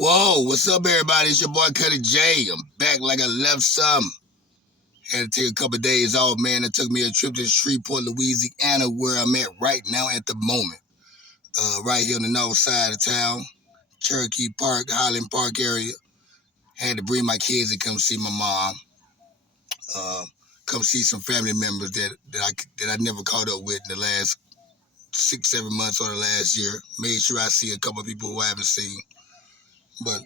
Whoa, what's up, everybody? It's your boy Cuddy J. I'm back like I left some. Had to take a couple of days off, man. It took me a trip to Shreveport, Louisiana, where I'm at right now at the moment. Right here on the north side of town, Cherokee Park, Highland Park area. Had to bring my kids to come see my mom. Uh, Come see some family members that I never caught up with in the last 6, 7 months or the last year. Made sure I see a couple of people who I haven't seen. But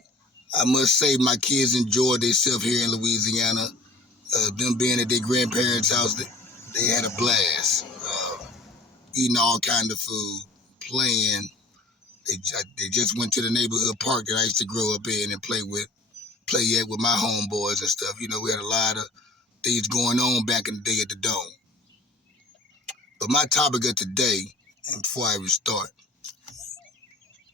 I must say my kids enjoyed themselves here in Louisiana. Them being at their grandparents' house, they had a blast. Eating all kind of food, playing. They just went to the neighborhood park that I used to grow up in and play at with my homeboys and stuff. You know, we had a lot of things going on back in the day at the Dome. But my topic of today, and before I even start,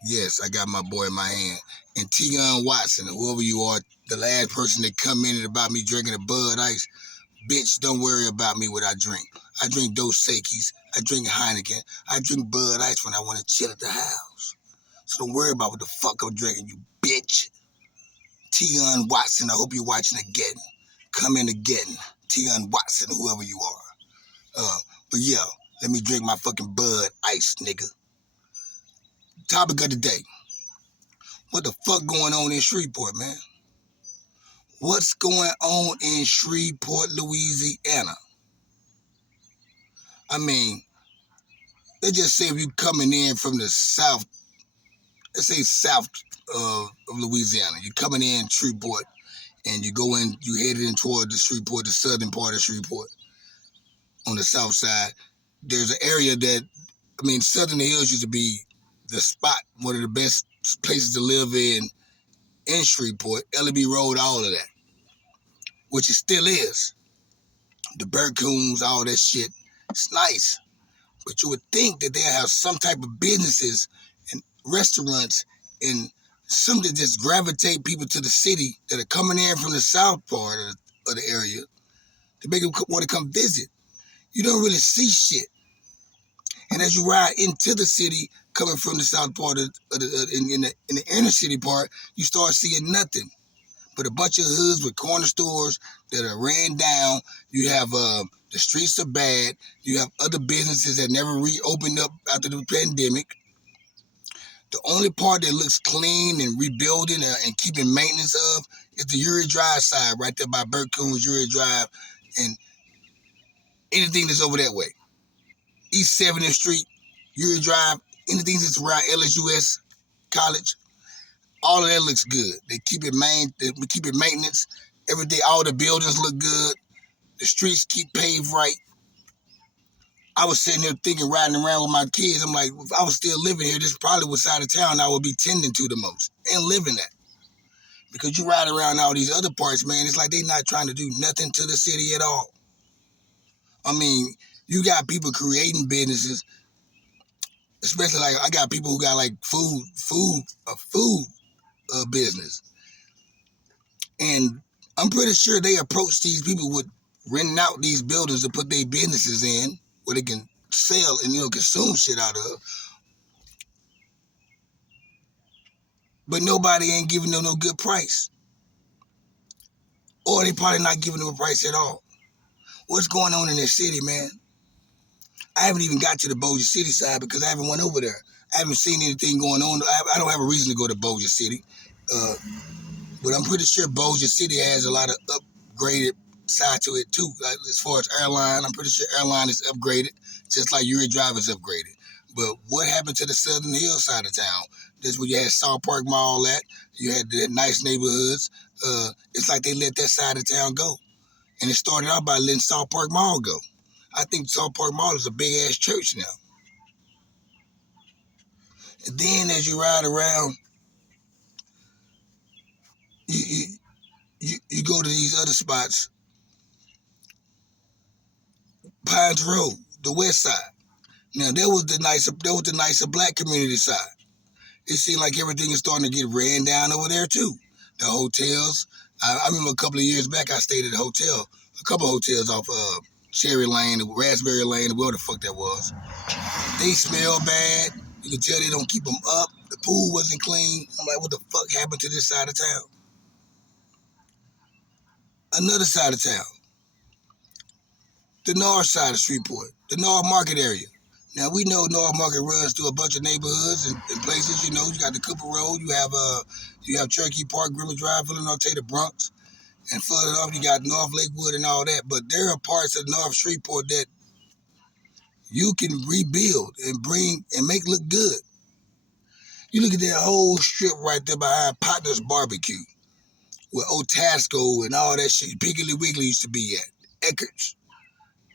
yes, I got my boy in my hand. And Tion Watson, whoever you are, the last person that commented about me drinking a Bud Ice, bitch, don't worry about me what I drink. I drink Dos Equis. I drink Heineken. I drink Bud Ice when I want to chill at the house. So don't worry about what the fuck I'm drinking, you bitch. Tion Watson, I hope you're watching again. Come in again. Tion Watson, whoever you are. But yeah, let me drink my fucking Bud Ice, nigga. Topic of the day. What the fuck going on in Shreveport, man? What's going on in Shreveport, Louisiana? I mean, let's just say if you coming in from the south, let's say south of Louisiana, you're coming in Shreveport, and you headed in toward the Shreveport, the southern part of Shreveport, on the south side. There's an area that, Southern Hills used to be the spot, one of the best places to live in Shreveport, L.B. Road, all of that, which it still is. The Burcoons, all that shit, it's nice. But you would think that they'll have some type of businesses and restaurants and something that just gravitate people to the city that are coming in from the south part of the area to make them want to come visit. You don't really see shit. And as you ride into the city, coming from the south part in the inner city part, you start seeing nothing but a bunch of hoods with corner stores that are ran down. You have the streets are bad. You have other businesses that never reopened up after the pandemic. The only part that looks clean and rebuilding and keeping maintenance of is the Uri Drive side, right there by Burcoon's Uri Drive, and anything that's over that way. East 70th Street, Uri Drive, anything that's around LSUS College, all of that looks good. They keep it maintenance. Every day, all the buildings look good. The streets keep paved right. I was sitting here thinking, riding around with my kids, I'm like, if I was still living here, this probably was side of town I would be tending to the most and living at. Because you ride around all these other parts, man, it's like they not trying to do nothing to the city at all. You got people creating businesses, especially like I got people who got like food business. And I'm pretty sure they approach these people with renting out these buildings to put their businesses in where they can sell and consume shit out of. But nobody ain't giving them no good price. Or they probably not giving them a price at all. What's going on in this city, man? I haven't even got to the Bossier City side because I haven't went over there. I haven't seen anything going on. I don't have a reason to go to Bossier City. But I'm pretty sure Bossier City has a lot of upgraded side to it too. Like, as far as airline, I'm pretty sure airline is upgraded, just like Uri Drive is upgraded. But what happened to the Southern Hill side of town? That's where you had South Park Mall at. You had the nice neighborhoods. It's like they let that side of town go. And it started out by letting South Park Mall go. I think South Park Mall is a big-ass church now. And then as you ride around, you go to these other spots. Pines Road, the west side. Now, there was the nicer black community side. It seemed like everything is starting to get ran down over there, too. The hotels. I remember a couple of years back, I stayed at a couple of hotels off Cherry Lane, Raspberry Lane, where the fuck that was. They smell bad. You can tell they don't keep them up. The pool wasn't clean. I'm like, what the fuck happened to this side of town? Another side of town, the north side of Shreveport, the North Market area. Now we know North Market runs through a bunch of neighborhoods and places. You know, you got the Cooper Road, you have Cherokee Park, Grimmie Drive, Villanova, the Bronx, and further off you got North Lakewood and all that. But there are parts of North Shreveport that you can rebuild and bring and make look good. You look at that whole strip right there behind Potter's Barbecue, where Otasco and all that shit, Piggly Wiggly used to be at, Eckert's.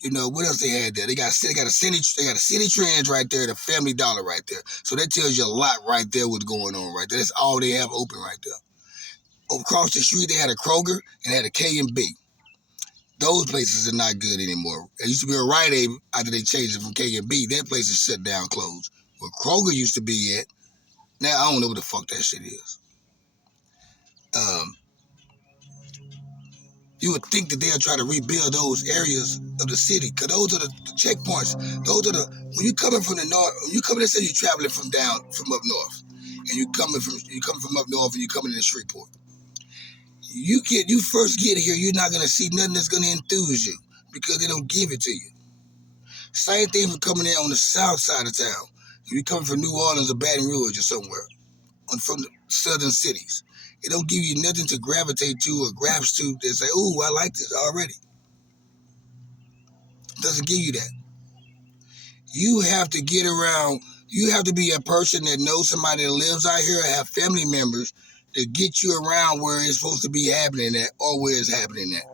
You know, what else they had there? They got a City Trends right there, the Family Dollar right there. So that tells you a lot right there what's going on right there. That's all they have open right there. Across the street, they had a Kroger and had a K&B. Those places are not good anymore. There used to be a Rite Aid after they changed it from K&B. That place is shut down, closed. Where Kroger used to be at, now I don't know what the fuck that shit is. You would think that they'll try to rebuild those areas of the city, because those are the checkpoints. Those are when you coming from the north, when you coming, let's say you're traveling from up north, and you coming from up north and you coming into Shreveport. You first get here, you're not gonna see nothing that's gonna enthuse you because they don't give it to you. Same thing for coming in on the south side of town. If you're coming from New Orleans or Baton Rouge or somewhere, from the southern cities. It don't give you nothing to gravitate to or grasp to that say, "Ooh, I like this already." It doesn't give you that. You have to get around. You have to be a person that knows somebody that lives out here or have family members to get you around where it's supposed to be happening at or where it's happening at.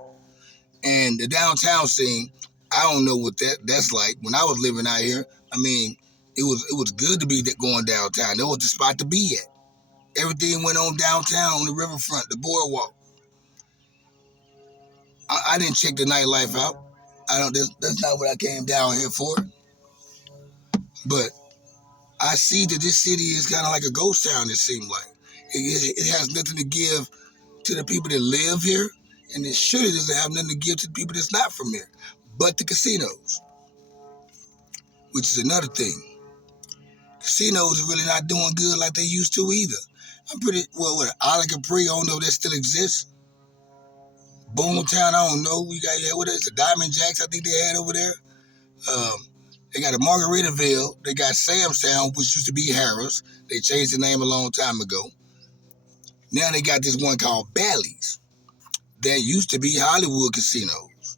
And the downtown scene, I don't know what that's like. When I was living out here, I mean, it was good to be going downtown. That was the spot to be at. Everything went on downtown on the riverfront, the boardwalk. I didn't check the nightlife out. I don't. That's not what I came down here for. But I see that this city is kind of like a ghost town. It seems like it has nothing to give to the people that live here, and it surely doesn't have nothing to give to the people that's not from here. But the casinos, which is another thing. Casinos are really not doing good like they used to either. I'm pretty what Isla Capri. I don't know if that still exists. Boomtown, I don't know. We got what is it? Diamond Jacks, I think they had over there. They got a Margaritaville. They got Sam's Town, which used to be Harrah's. They changed the name a long time ago. Now they got this one called Bally's. That used to be Hollywood Casinos.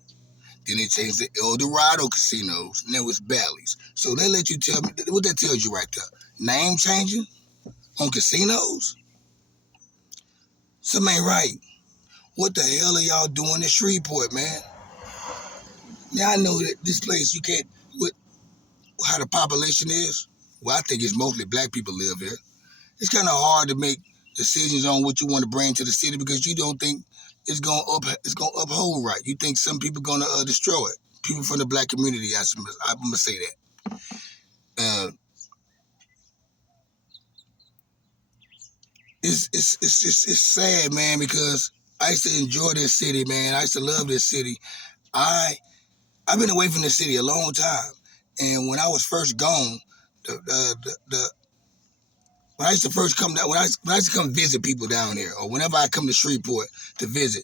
Then they changed the El Dorado Casinos. Now it's Bally's. So they let you tell me what that tells you right there. Name changing on casinos? Something ain't right. What the hell are y'all doing in Shreveport, man? Now I know that this place you can't. How the population is, well, I think it's mostly black people live here. It's kind of hard to make decisions on what you want to bring to the city because you don't think it's gonna uphold right. You think some people gonna destroy it. People from the black community, I'm gonna say that. It's sad, man, because I used to enjoy this city, man. I used to love this city. I've been away from the city a long time, and when I was first gone, the when I used to first come down, when I used to come visit people down here, or whenever I come to Shreveport to visit,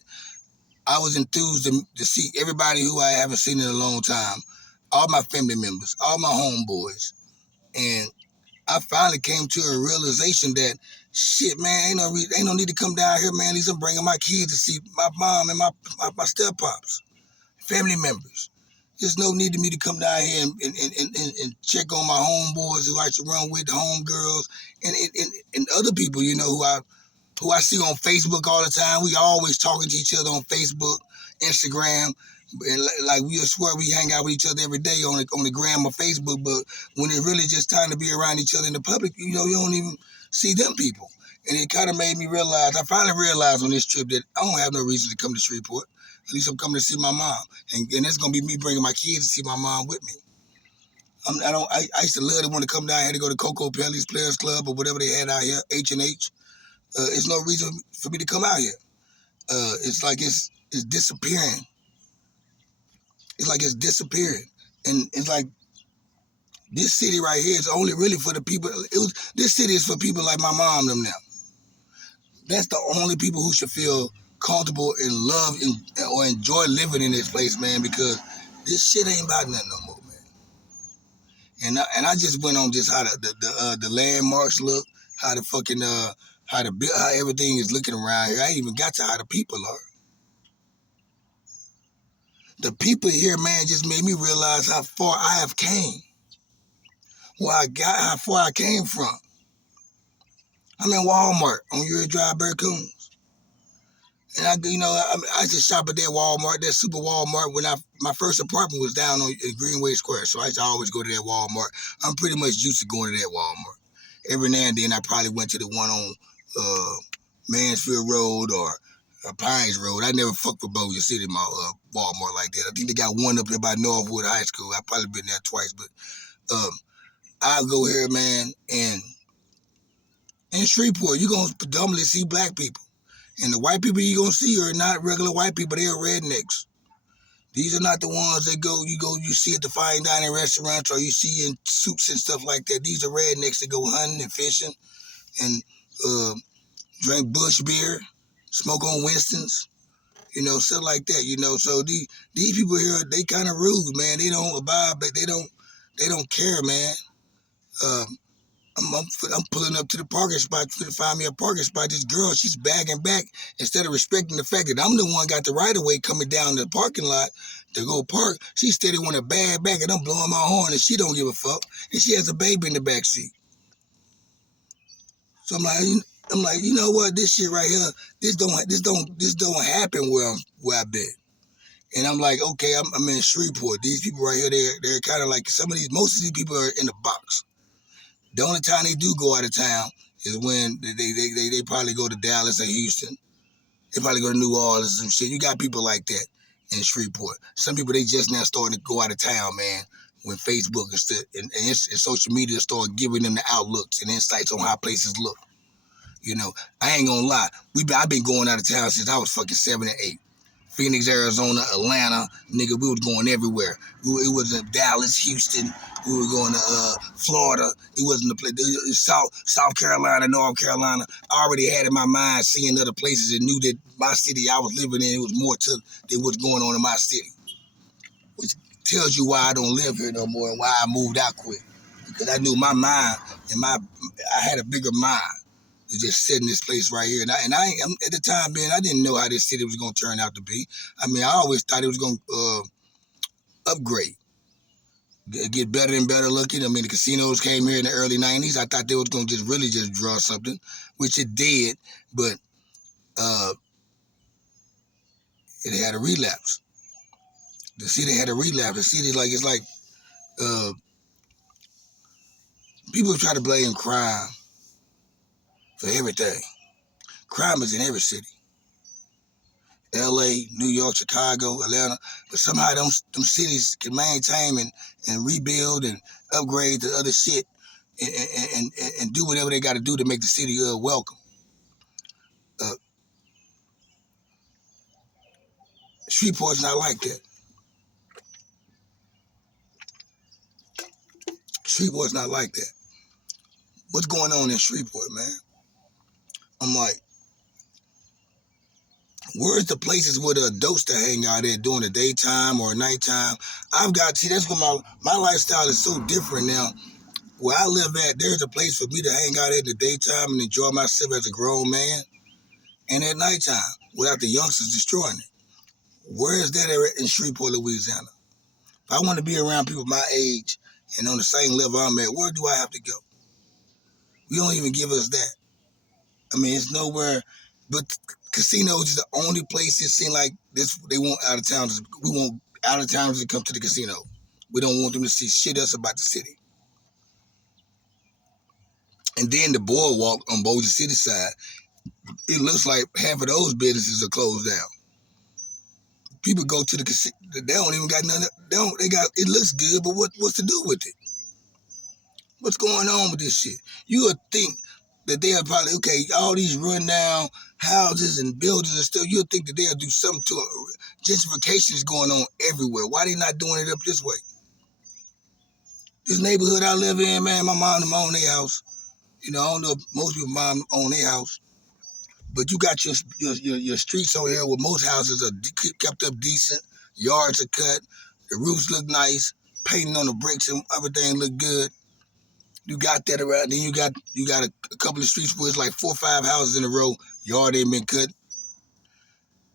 I was enthused to see everybody who I haven't seen in a long time, all my family members, all my homeboys, and I finally came to a realization that shit, man, ain't no need to come down here, man. At least I'm bringing my kids to see my mom and my step pops, family members. There's no need to me to come down here and check on my homeboys who I used to run with, the homegirls, and other people, you know, who I see on Facebook all the time. We always talking to each other on Facebook, Instagram, and like we swear we hang out with each other every day on the gram or Facebook. But when it really just time to be around each other in the public, you know, you don't even see them people. And it kind of made me realize. I finally realized on this trip that I don't have no reason to come to Shreveport. At least I'm coming to see my mom, and that's gonna be me bringing my kids to see my mom with me. I used to love to want to come down here to go to Coco Pelly's Players Club or whatever they had out here, H&H. It's no reason for me to come out here. It's like it's disappearing. It's like it's disappearing, and it's like This city right here is only really for the people. This city is for people like my mom and them now. That's the only people who should feel comfortable and love or enjoy living in this place, man, because this shit ain't about nothing no more, man. And I just went on just how the landmarks look, how the fucking how everything is looking around here. I ain't even got to how the people are. The people here, man, just made me realize how far I have came. How far I came from. I'm in Walmart on Uri Drive, Bearcoons. And I just shop at that Walmart, that super Walmart. My first apartment was down on Greenway Square, so I used to always go to that Walmart. I'm pretty much used to going to that Walmart. Every now and then, I probably went to the one on Mansfield Road or Pines Road. I never fucked with Bossier City Walmart like that. I think they got one up there by Northwood High School. I've probably been there twice, but I'll go here, man, and in Shreveport, you're going to predominantly see black people. And the white people you're going to see are not regular white people. They are rednecks. These are not the ones that you see at the fine dining restaurants or you see in suits and stuff like that. These are rednecks that go hunting and fishing and drink bush beer, smoke on Winston's, stuff like that, So these people here, they kind of rude, man. They don't abide, but they don't care, man. I'm pulling up to the parking spot to find me a parking spot. This girl, she's bagging back instead of respecting the fact that I'm the one got the right of way coming down the parking lot to go park. She steady want to bag back and I'm blowing my horn and she don't give a fuck. And she has a baby in the back seat. So I'm like, you know what? This shit right here, this don't happen where I've been. And I'm like, okay, I'm in Shreveport. These people right here, they're kind of like most of these people are in the box. The only time they do go out of town is when they probably go to Dallas or Houston. They probably go to New Orleans or some shit. You got people like that in Shreveport. Some people, they just now starting to go out of town, man, when Facebook and social media start giving them the outlooks and insights on how places look. I ain't gonna lie. I've been going out of town since I was fucking 7 or 8. Phoenix, Arizona, Atlanta, nigga, we was going everywhere. It was in Dallas, Houston. We were going to Florida. It wasn't the place. South Carolina, North Carolina. I already had in my mind seeing other places and knew that my city I was living in, it was more to than what's going on in my city. Which tells you why I don't live here no more and why I moved out quick. Because I knew my mind and I had a bigger mind. To just sit in this place right here. And I at the time, man, I didn't know how this city was going to turn out to be. I mean, I always thought it was going to upgrade, get better and better looking. I mean, the casinos came here in the early 90s. I thought they was going to just really just draw something, which it did, but it had a relapse. The city had a relapse. The city, it's like people try to blame crime for everything. Crime is in every city. LA, New York, Chicago, Atlanta, but somehow them cities can maintain and rebuild and upgrade the other shit and do whatever they got to do to make the city welcome. Shreveport's not like that. Shreveport's not like that. What's going on in Shreveport, man? I'm like, where's the places where the adults to hang out at during the daytime or nighttime? That's what my lifestyle is so different now. Where I live at, there's a place for me to hang out at in the daytime and enjoy myself as a grown man, and at nighttime without the youngsters destroying it. Where is that in Shreveport, Louisiana? If I want to be around people my age and on the same level I'm at, where do I have to go? We don't even give us that. I mean, it's nowhere, but casinos is the only place it seems like this. They want out of towners. We want out of towners to come to the casino. We don't want them to see shit else about the city. And then the boardwalk on Bossier City side, it looks like half of those businesses are closed down. People go to the casino, they don't even got nothing. It looks good, but what's to do with it? What's going on with this shit? You would think that they'll probably, all these rundown houses and buildings and stuff, you'll think that they'll do something to it. Gentrification is going on everywhere. Why they not doing it up this way? This neighborhood I live in, man, my mom and them own their house. You know, I don't know if most people mom own their house. But you got your streets over here where most houses are kept up decent. Yards are cut. The roofs look nice. Painting on the bricks and everything look good. You got that around. Then you got a couple of streets where it's like 4 or 5 houses in a row. Yard ain't been cut.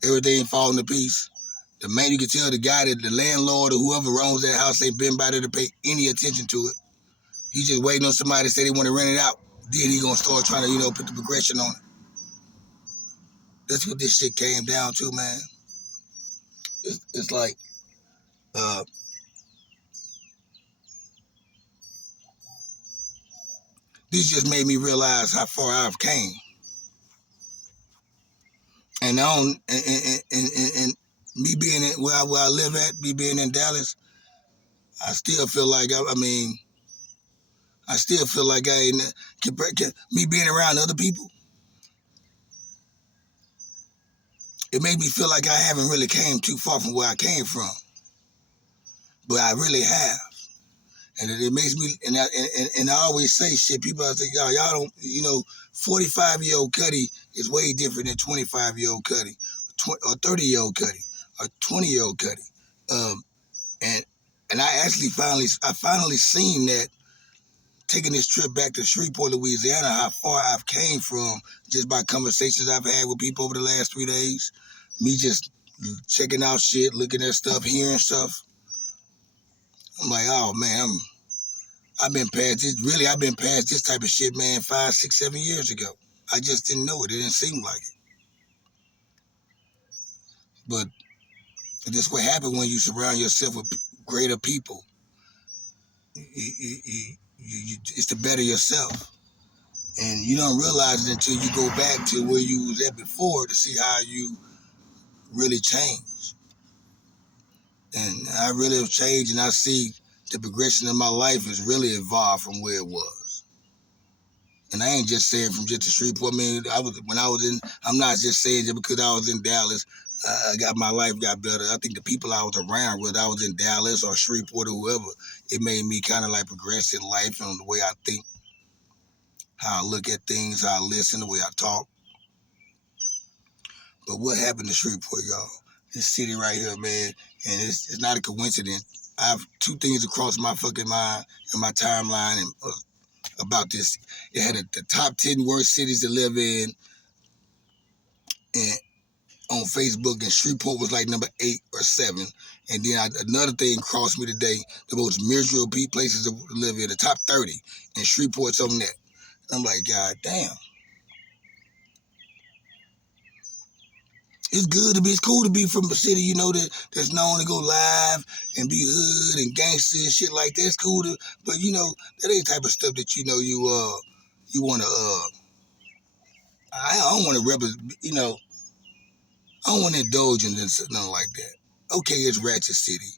Everything falling to piece. The man, you can tell the guy that the landlord or whoever owns that house ain't been by there to pay any attention to it. He's just waiting on somebody to say they want to rent it out. Then he gonna start trying to, put the progression on it. That's what this shit came down to, man. It's like, this just made me realize how far I've came. And and me being where I live at, me being in Dallas, I still feel like I still feel like me being around other people, it made me feel like I haven't really came too far from where I came from, but I really have. And it makes me, and I always say shit. People always say, y'all don't, 45-year-old Cuddy is way different than 25-year-old Cuddy, or 30-year-old Cuddy, or 20-year-old Cuddy. And I finally seen that taking this trip back to Shreveport, Louisiana, how far I've came from just by conversations I've had with people over the last 3 days. Me just checking out shit, looking at stuff, hearing stuff. I'm like, oh man, I've been past this. Really, I've been past this type of shit, man, 5, 6, 7 years ago. I just didn't know it. It didn't seem like it. But this what happened when you surround yourself with greater people. It's to better yourself. And you don't realize it until you go back to where you was at before to see how you really changed. And I really have changed, and I see the progression of my life has really evolved from where it was. And I ain't just saying from just the Shreveport. I mean, I'm not just saying just because I was in Dallas, my life got better. I think the people I was around, whether I was in Dallas or Shreveport or whoever, it made me kind of like progress in life and the way I think, how I look at things, how I listen, the way I talk. But what happened to Shreveport, y'all? This city right here, man, and it's not a coincidence. I have 2 things across my fucking mind and my timeline and about this. It had the top 10 worst cities to live in, and on Facebook, and Shreveport was like number 8 or 7. And then another thing crossed me today: the most miserable places to live in, the top 30, and Shreveport's on that. I'm like, God damn. It's cool to be from a city, that's known to go live and be hood and gangster and shit like that. It's cool but that ain't the type of stuff that you want to, I don't want to I don't want to indulge in nothing like that. Okay, it's Ratchet City.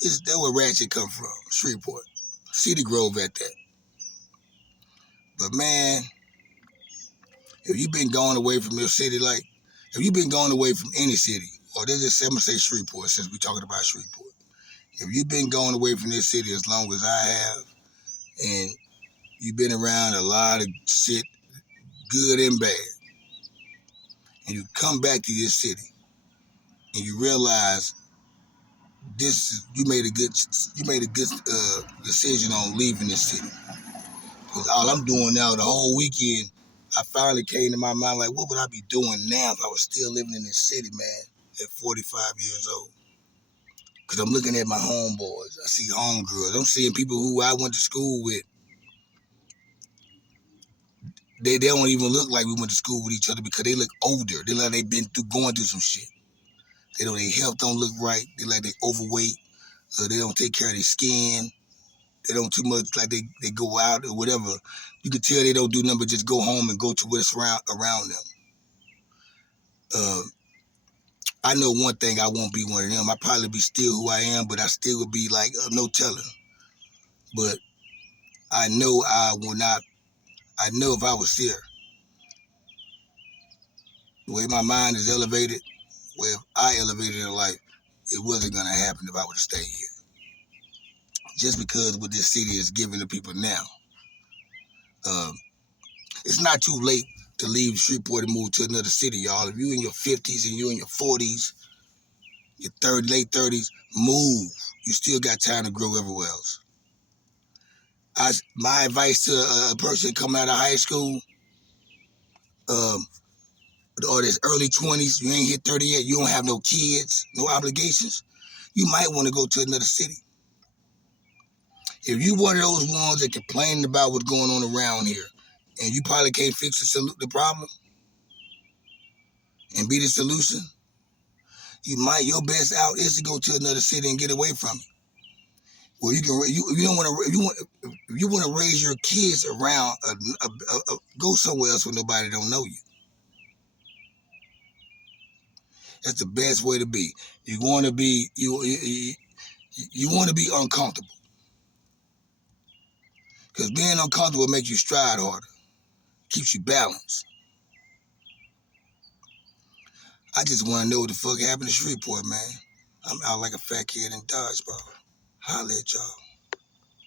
That's where Ratchet come from, Shreveport. City Grove at that. But man, if you've been going away from your city, if you've been going away from any city, or I'm going to say Shreveport since we're talking about Shreveport. If you've been going away from this city as long as I have, and you've been around a lot of shit, good and bad, and you come back to this city, and you realize you made a good decision on leaving this city. Because all I'm doing now, the whole weekend, I finally came to my mind, like, what would I be doing now if I was still living in this city, man, at 45 years old? Because I'm looking at my homeboys. I see homegirls. I'm seeing people who I went to school with. They don't even look like we went to school with each other because they look older. They like they've been going through some shit. Their health don't look right. They like they overweight. They don't take care of their skin. They don't too much like they go out or whatever. You can tell they don't do nothing but just go home and go to what's around them. I know one thing, I won't be one of them. I'll probably be still who I am, but I still would be like, no telling. But I know I will not. I know if I was here, the way my mind is elevated, where I elevated in life, it wasn't going to happen if I would have stayed here. just because what this city is giving the people now. It's not too late to leave Shreveport and move to another city, y'all. If you're in your 50s and you're in your 40s, your late 30s, move. You still got time to grow everywhere else. My advice to a person coming out of high school, or this early 20s, you ain't hit 30 yet, you don't have no kids, no obligations, you might want to go to another city. If you one of those ones that complaining about what's going on around here, and you probably can't fix the problem and be the solution, your best out is to go to another city and get away from it. Well, you don't want to, if you want to raise your kids around, go somewhere else where nobody don't know you. That's the best way to be. You want to be you want to be uncomfortable, because being uncomfortable makes you stride harder, keeps you balanced. I just want to know what the fuck happened to Shreveport, man. I'm out like a fat kid in dodgeball. Holla at y'all.